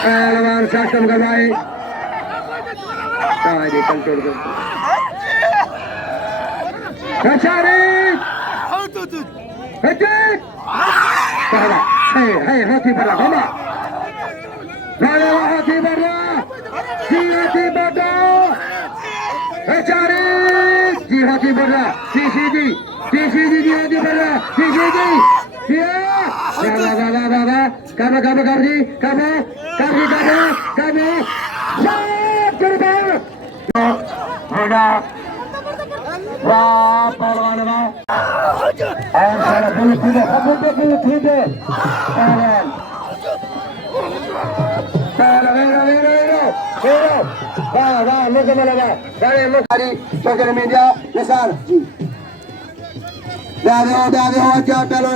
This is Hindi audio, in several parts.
पहलवान सक्षम करवाए कंट्रोल हाथी बड़ा घमा हाथी बड़ा हाथी बड़ा जी हाथी बड़ा टीसी जी हाथी बड़ा टीसी जी कब कर जी कब होगा वाह पहलवान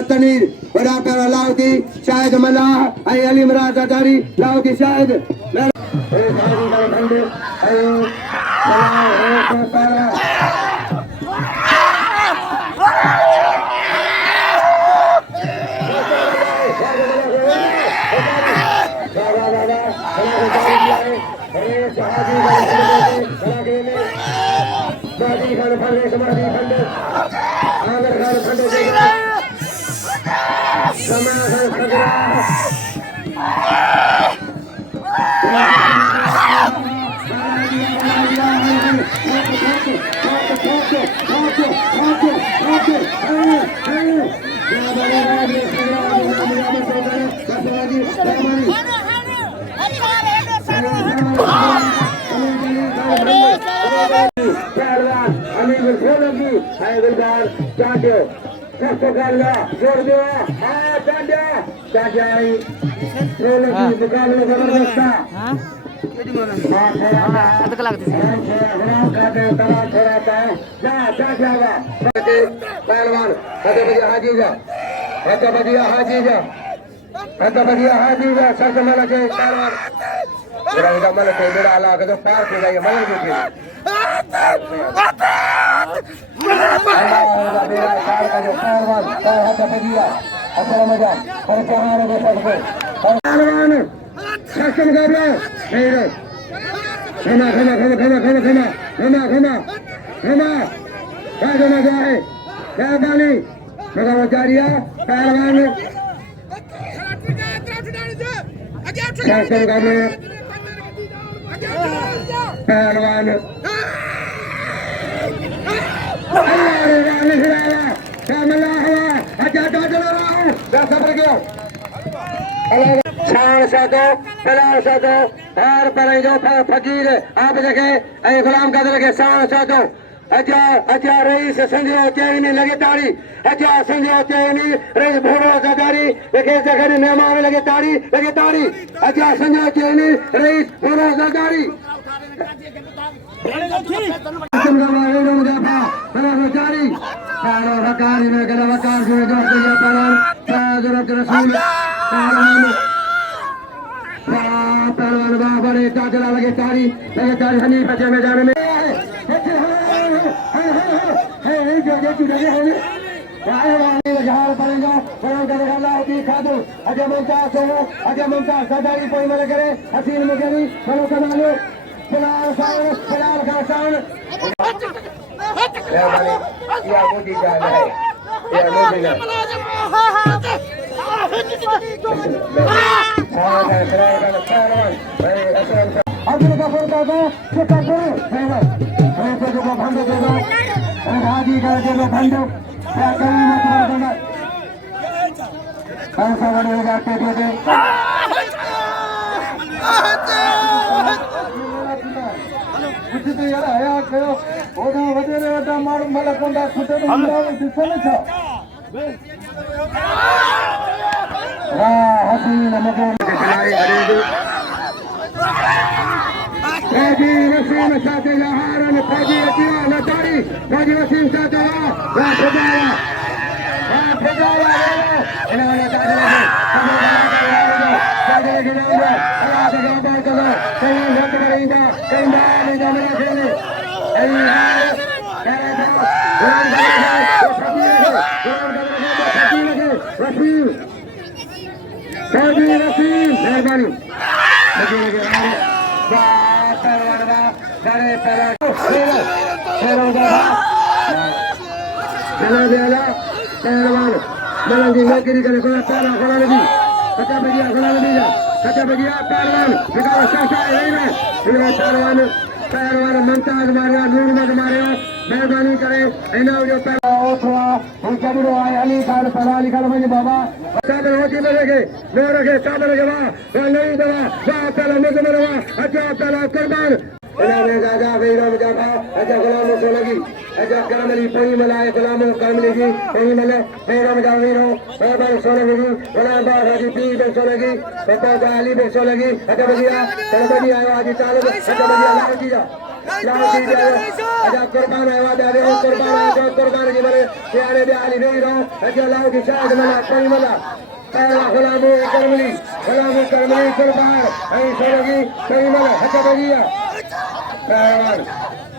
तनीर लाउती शायद मल्लाह अली मराज अटारी लाउती शायद फकीर आप देखे गुलाम कादर के शान साधो अच्छा रईस संजय चैनी लगे ताड़ी अच्छा संजय चैनी रईस भोरो जगारी देखे जगह मेहमान लगे ताड़ी अच्छा संजय चैनी रईस भोरो जगारी पहलवान बड़े चाचरा लगे तारी हनी बचे में जाने में अजय मुमताज सदारी कोई मना करे हसीन मुगेरी फलो कमालो फिलहाल का शान या मोदी जा रहा है या मोदी जा अब्दुल गफूर का चिका करो ऐसे जो भंड देगा हाजी का जो भंड क्या कहीं मत करना ऐसा बढ़ेगा दे कुछ तो यार आया करो ओदा वजरे वटा मार मलकोंडा खुटे तो मिलाव दिसने छ हसीन मगन खिलाई हरीदू फौजी वसीम साथे जहारन फौजी अतिया नटारी फौजी वसीम साथे फजाया इन्होंने ताजला ताजला के नाम में अल्लाह के नाम करो कहीं वक्त करेंगे कहीं नहीं जाने खेले फौजी वसीम मेहरबानी लगे लगे पहलवान सारे पहलवान मलंगी नौकरी करे कोई पहला खड़ा लगी खचा बगिया खड़ा लगी जा खचा बगिया पहलवान निकालो शाशा यही में पहलवान पहलवान मुमताज मारिया नूर मत मारिया मेहरबानी करे इना जो पहला ओथवा हम कबरो आए अली खान पढ़ा लिखा मुझे बाबा साबर होती बनेगे नो रखे साबर के वाह नहीं दवा वाह पहला मुझे मरवा अच्छा पहला कुर्बान इन्होंने दादा वीरों जाबा अच्छा गुलामों को लगी अच्छा करमली पई मलाए गुलामों करमली जी पई मले वीरों जा वीरों बाबा सो लगी गुलाम बाबा हाजी पीर बे सो लगी बाबा गाली बे सो लगी अच्छा बगिया तलबदी आयो आज चाल अच्छा बगिया लाओ जी जा अच्छा कुर्बान आयो दादे कुर्बान आयो कुर्बान जी मले प्यारे दे आली वीरों अच्छा लाओ जी शाद मला पई मला पहला गुलामों करमली कुर्बान आई सो लगी पई मले अच्छा बगिया पहलवान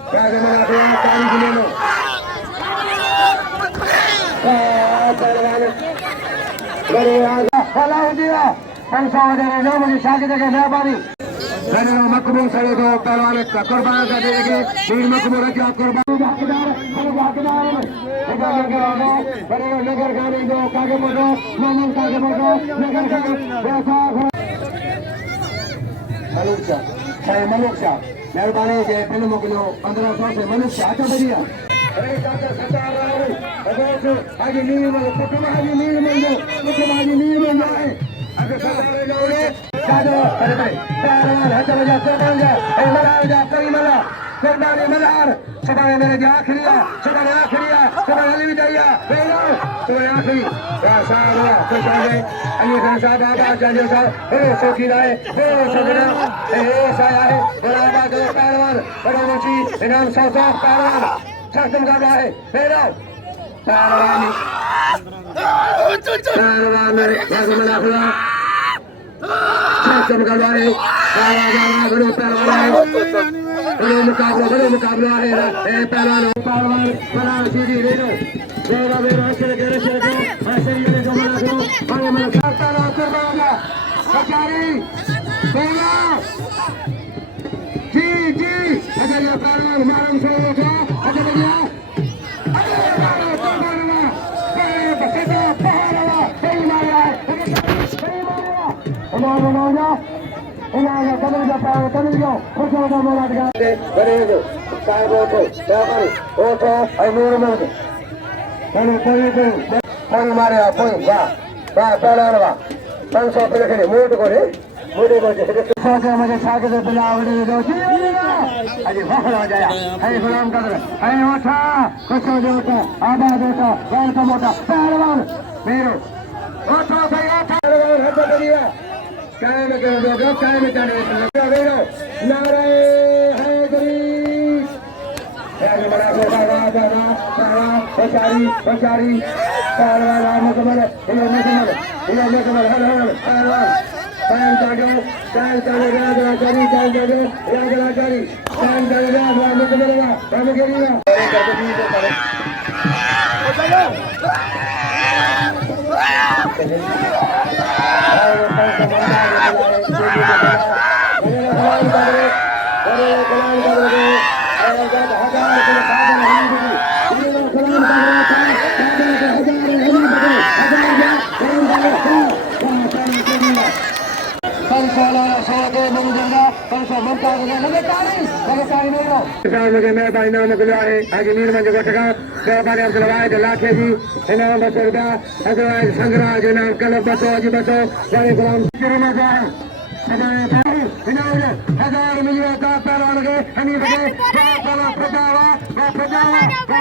क्या जमाना है ताली जिले में पहलवान बड़े आजा फला हो दिया पंसा दे रहे हो मुझे शादी के मेहरबानी मैंने मकबूल सड़े को पहलवान का कुर्बान कर देंगे वीर मकबूल क्या कुर्बान हकदार बड़े नगर गाने दो कागे बोलो मामूल कागे बोलो नगर का वैसा मनुष्य मेहरबानी के फिल्म मोकलो 1500 से मनुष्य आचा बढ़िया हाजी नील में हाजी नील में है अगर कुर्बानी मल्हार सुबह मेरे जो आखिरिया सुबह अली विदैया सुबह आखिरी साहब खुश हो गए अली खान साहब बाबा जाने साहब हो सोखी राय हो सगड़ा साया है बड़ा दो पहलवान बड़ा मुंशी इनाम 100 पहलवान शासन कर रहा है मेरा पहलवान मला खुला शासन कर रहा है बड़ो पहलवान बड़ो मुकाबला है पहलवान बड़ा सीधी रेडो बेरा हंसले जो मला खुलो बड़े मला शासन कुर्बान कचारी बेरा जी अगर ये पहलवान मालूम से उठा अगर भैया मारे मोट को मुझे छाके से बिलावड़ी दो अजी फखर हो जाया है गुलाम कदर है उठा खुश हो जाओ आबाद होता वेलकम होता पहलवान मेरो उठो भाई उठा पहलवान हट करिए कायम कर दो कायम चढ़े मेरो नारे है गरीब है बड़ा बाबा बचारी पहलवान राम कमल ये पहलवान टाइम काटो राजराचारी काम करेगा मेहरबानी नाम गुला है आगे मीर मंज गोटका मेहरबानी अब्दुल वाहिद लाखे जी इनाम 200 रुपया हजरत संग्राज इनाम कलब 200 जी 200 वाले गुलाम शुरू में जाए इनाम 1000 मिलियन का पहलवान के हनी बजे पहला प्रजावा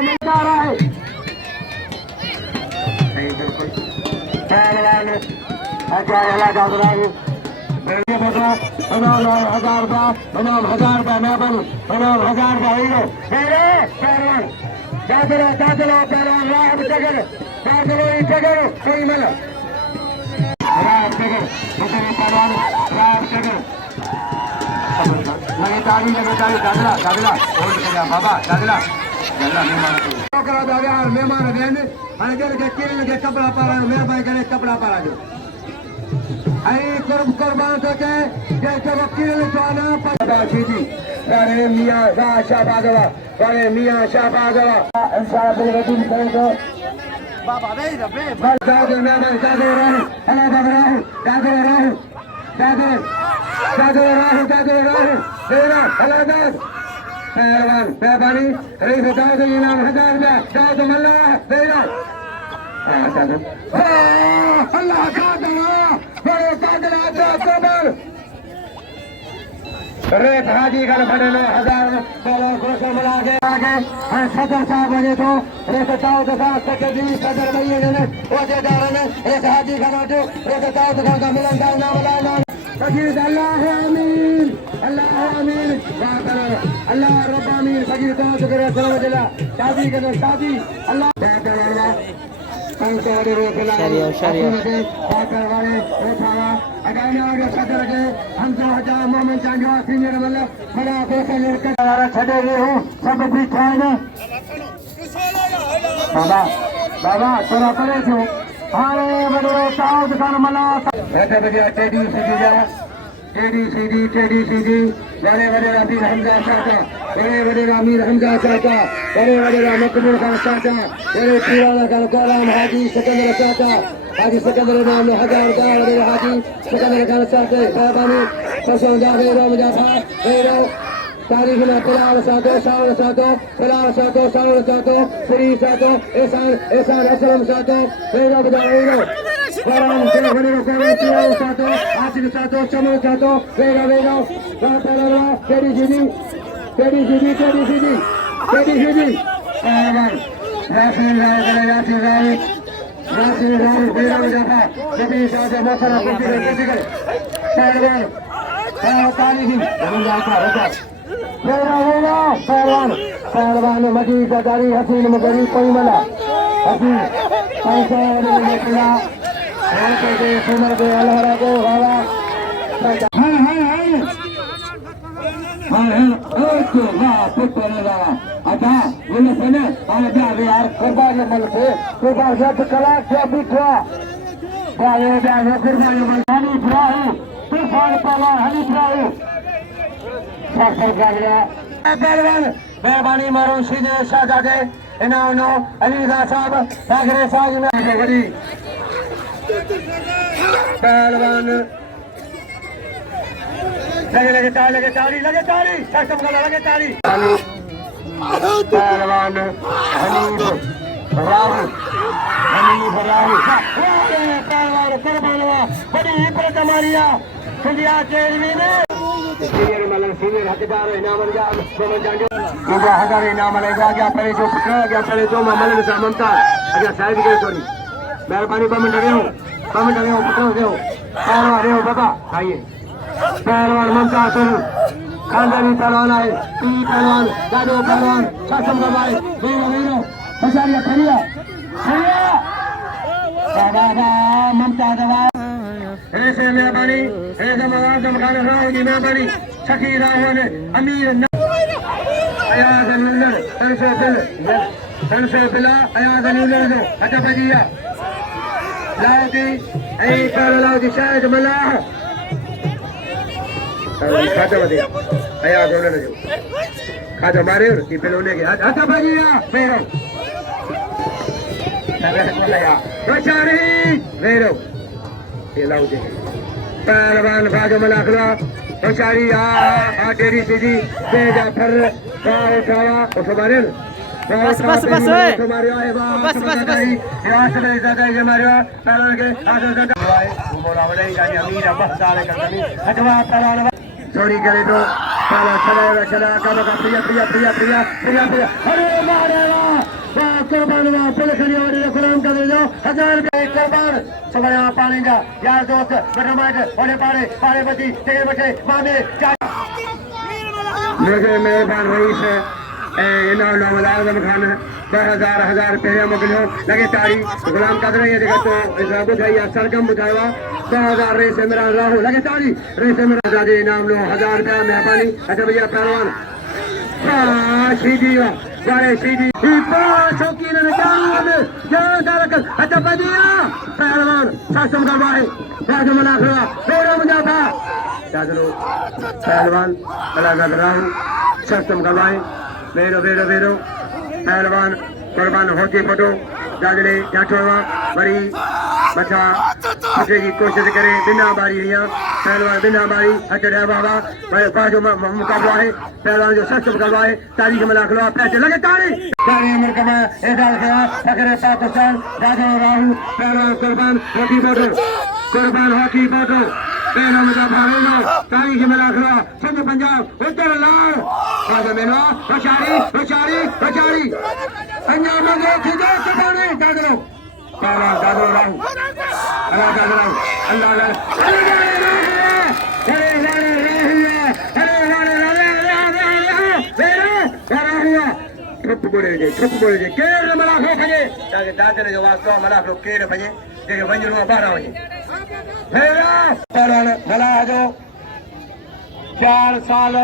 मिलता रहा है पहलवान अच्छा वाला दादरा इनाम 1000 रुपया मेहरबानी इनाम 1000 रुपया हीरो पहलवान दादरा पहलवान राह जगह कोई मिला राह जगह पहलवान राह जगह लगे ताली दादरा होल्ड कर बाबा दादरा मेहमान देन के कपड़ा पारा मेहरबानी करे कपड़ा पारा जो आई कुर्बान तो के जैसे वो पहलवान सीधी अरे मियां शाहबागवा अरे मियां शाहबागवा इंशाल्लाह बिल्कुल करें तो बाबा बे जादू मैं जादू राहु अल्लाह बगराहु जादू राहु जादू राहु तेरा हलादात पहलवान पहलवानी रईस दाऊद इनाम 1000 रुपया दाऊद मल्ला तेरा अल्लाह का दवा बड़े कादर आजा कबर रेत हाजी का फड़े 1000 पहले गोशे मिला के आगे सदर साहब बने तो रेत दाऊद साहब सेक्रेटरी सदर बनिए ने वजेदार ने रेत हाजी का नाटो रेत दाऊद का मिलन का नाम लाना फकीर अल्लाह आमीन अल्लाह रब आमीन फकीर तो करे सलाम जला शादी करे शादी अल्लाह शरिया वाले उठावा अगाना के सदर के हमजा हजा मोहम्मद चांगा सीनियर मतलब बड़ा पैसा लेकर छड़े गए हो सब बिठा है बाबा बाबा थोड़ा परे छो हारे बड़े ताऊ दुकान मला बैठे बजे टेडी सीधी बड़े रामीर हमजा चाचा बड़े रामीर हमजा चाचा बड़े मकबूल खान चाचा बड़े पुराना खान कोलाम हाजी सिकंदर चाचा हाजी सिकंदर नाम 1000 का बड़े हाजी सिकंदर खान चाचा साहबानी ससों जावे रोम जाता हेरो तारीख में फिलहाल सातो सावन सातो फिलहाल सातो सावन सातो श्री सातो एहसान असलम सातो हेरो बजाओ Barang sudah benar benar satu, asik satu, semua satu, beda. Bapak jadi sini. Aman. Rasul beda berapa? Jadi saja masalah politik. Aman. Kalau kali ini, jangan lupa. Pahlan mati dari hasil menjadi pemula. Hasil, पैसा निकला के सुमर के अल्लाह को हवा ओके वाह पुतला अच्छा बोले सुने आने जा यार कुर्बान मल से कुर्बान शब्द कला से बिठा बाये बाये कुर्बान मल हनी इब्राहिम तूफान पाला हनी इब्राहिम सफर गया पहलवान मेहरबानी मारो सीधे शाहजादे इनानो अली साहब सागरे साज में बड़ी पहलवान लगे ताली सिस्टम का लगे ताली पहलवान हनीफ राहुल पहलवान कुर्बानवा बड़ी इबरत मारिया सिंधिया चेरवी ने सीनियर हकदार इनाम हजार इनाम गया पहले जो पकड़ा गया पहले जो ममल ममता अगर शायद के थोड़ी मेहरबानी पमिट रहे हो पकड़ो दे पहलवान रहे हो बाबा आइए पहलवान ममता सुन खानदानी पहलवान आए पहलवान दादो पहलवान शासम का भाई वीरो बचारिया खड़िया बाबा ममता दवा ऐसे मेहरबानी ऐसे मवाजम खान राव जी मेहरबानी शकीर राहुल अमीर अयाज अनूलर संसे बिला अयाज अनूलर जो अच्छा बजिया लाउदी ऐ कर लाउदी शायद मलाह खाता बदे अयाज अनूलर जो खाता मारे की पेलोने के अच्छा बजिया फेरो बचारी फेरो ये लाउदी पहलवान भाजो मलाखला होशारी आ डेरी सीधी बेजा फर उठावा उठवारे बस मारियो बस यार से ज्यादा ये मारियो पहलवान के आगे से बोला बड़े जानी अमीर बस डाले करनी हटवा पहलवान चोरी करे तो चला का प्रिया अरे मारेगा कुर्बानवा पुलिस ने और गुलाम कर दो 1000 रुपए कुर्बान सबया पानी जा यार दोस्त बटमाट ओले पारे बदी तेरे बटे मामे मुझे मेहरबान रईस इनाम नाम आजम खान 1000 रुपये मोकलियो लगे तारी गुलाम कदर ये देखो तो हिसाब बुझाइया सरगम बुझावा 1000 रेस मेरा राहु लगे तारी रेस मेरा दादी इनाम लो 1000 रुपया मेहरबानी अच्छा भैया पहलवान सीधी बड़े सीधी शौकीन अच्छा बजिया पहलवान शासम का भाई राजमला मेरा मुजाफा दादलो पहलवान अलागद राहू सस्तम गवाए वेरो वेरो वेरो पहलवान कुर्बान होती फोटो दादले जाठोवा बड़ी मथा फटे की कोशिश करे बिना बारी यहाँ पहलवान बिना बारी हटड़े बाबा भाई बाजू मुकाबला है पहलवान जो सस्तम गवाए तारीख में लाख लो पैसे लगे तारी उम्र कमा एजाज के फकरे पाकिस्तान दादलो राहू पहलवान कुर्बान होती फोटो कुर्बान होती फोटो पहला मुझे भावेनो तारीख में लाख लो सिंध पंजाब उत्तर लाल बाजू में लो होशियारी होशियारी होशियारी पंजाब में गए खिंचो चुपाने दादलो पहलवान दादलो राहू अल्लाह दादलो अल्लाह छुप बोले जे केर मला खो खजे ताके दादले जो वास्तो मला खो केर खजे जे वंजनो 12 बजे फेरा पहलवान मला जो 4 साल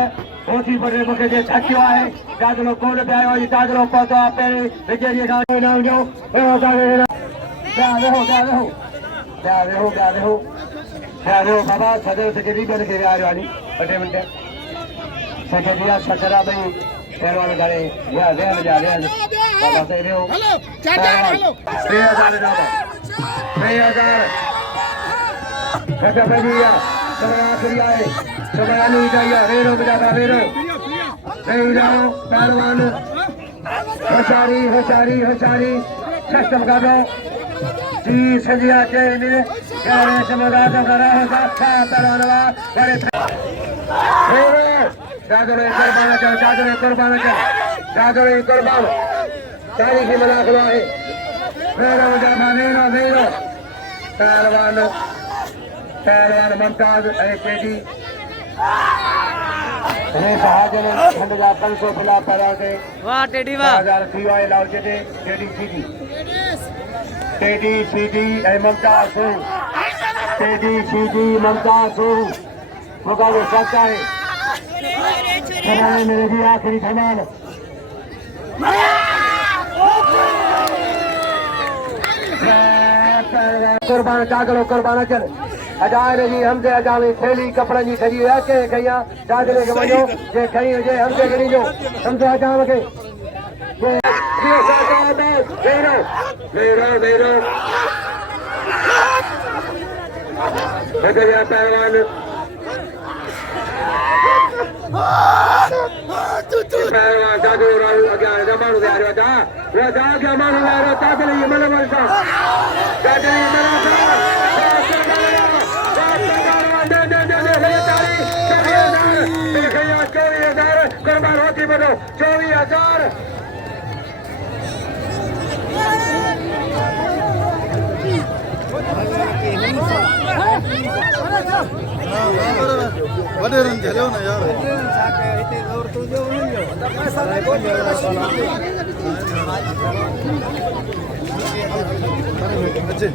होती बड़े मुके जे छक्यो आहे दादलो कोन पे आयो जी दादलो पतो पे विजय जी का नाम जो हो बाबा सदर से भी बन के आ वाली अटे मिनट सके दिया सकरा भाई पहलवान गाड़े या वेल जा रहे बाबा से रे हो हेलो चाचा हेलो 3000 कटा भैया सबरा आखिरी आए सबरा नहीं जाइए रेरो बजाता रेरो नहीं जाओ पहलवान होशियारी होशियारी होशियारी सस्तम का दो जी सजिया के मिले गारे समगा तो करा होगा पहलवान बड़े रेरो दादरे कुर्बान चल दादरे कुर्बान चल दादरे कुर्बान तारीख में लाख लो है रेरो बजाता रेरो रेरो पहलवान पहलवान मुमताज केडी रे बहादुर खंडगा 500 फिला पराते वाह टेडी वाह 1000 थी आए लाउचे थे टेडी सीडी ए मुमताज हो टेडी सीडी मुमताज हो मुकाबला सच्चा है मेरे भी आखिरी धमाल कुर्बान चागलो कुर्बान चल अजाए जी हमसे अजावे थैली कपड़न जी खरी रखे कया दादले के वजो जे खरी जे हमसे खरी जो हमसे अजाव के ये सादा वेरो वेरो वेरो बगया पहलवान पहलवान दादू राहू अग्या जमानु दे आ रहा था वो जा के मानु आ रहा था दादले ये मन वर्षा दादले ये मन कुर्बान होती बनो 24,000 बड़े रन खेलो ना यार अच्छे